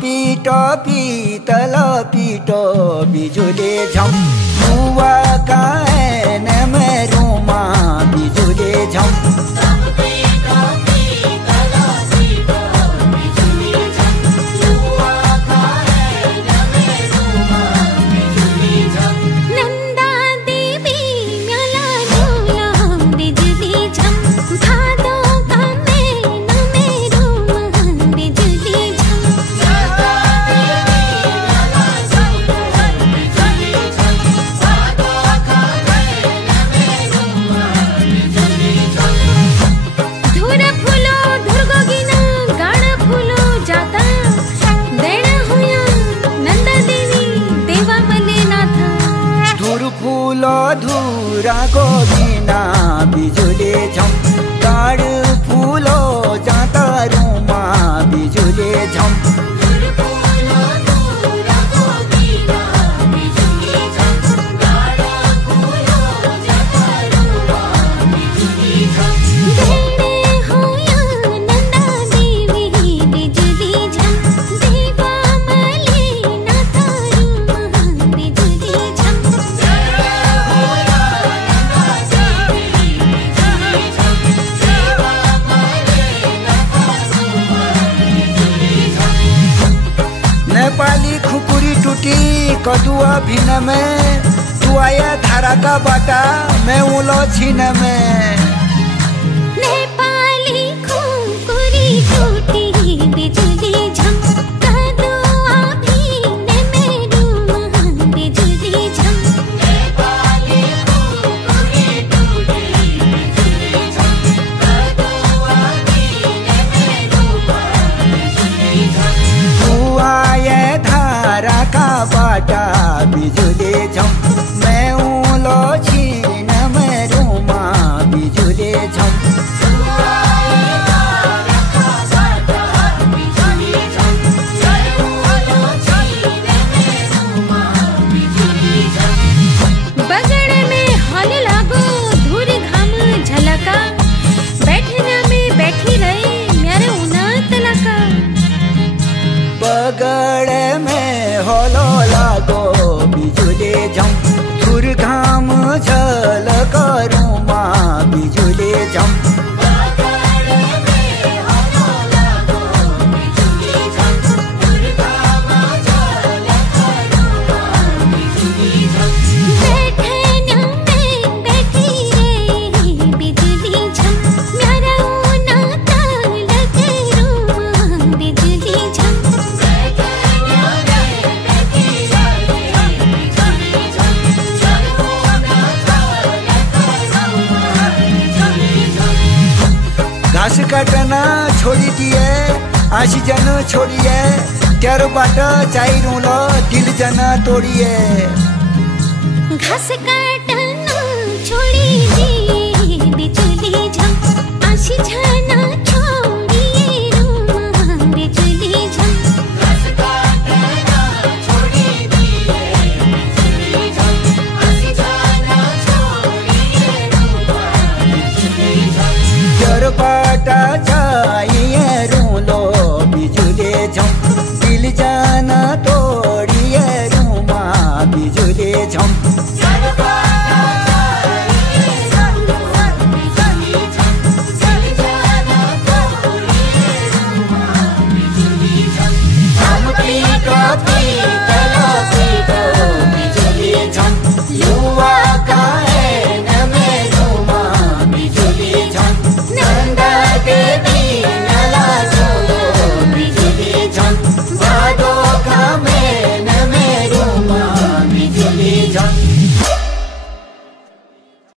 पीट पीतल पीट बिजुले झम बुआ कान में रूमा बिजुले झम धूरा गोविना बिजुले झम काड़ फूलो जाता रूमा बिजुले झम नेपाली खुकुरी टूटी कदुआ भिन में तू आया धारा का बाटा मैं उलो छीन में नेपाली खुकुरी टूटी बिजुली झम कदुआ भिन में रूमा बिजुली झम नेपाली खुकुरी टूटी बिजुली झम कदुआ भिन में रूमा बिजुली झम आए धारा का बाटा बिजुले झम मैं उलो छीन में रूमा बिजुले झम बगड़ में हल लागो धूरी घाम झलका बैठना में बैठी रहे मेरे उना तलका बगड़ में होलो लागो बिजुले झम धूर घाम झल करूमा बिजुले झम घास काटना छोड़ी दिए आशी जन छोड़िए त्यारो बाट चाहिए लो दिल जन तोड़िए घास काटना छोड़ी दिए बिजुली झम आशी जाना छोड़िए रूमा बिजुली झम घास काटना छोड़ी दिए बिजुली झम आशी जाना छोड़िए रूमा बिजुली झम त्यारो बाट चाहिए लो बिजुले झम दिल जन तोड़िए रूमा बिजुले झम हम पीट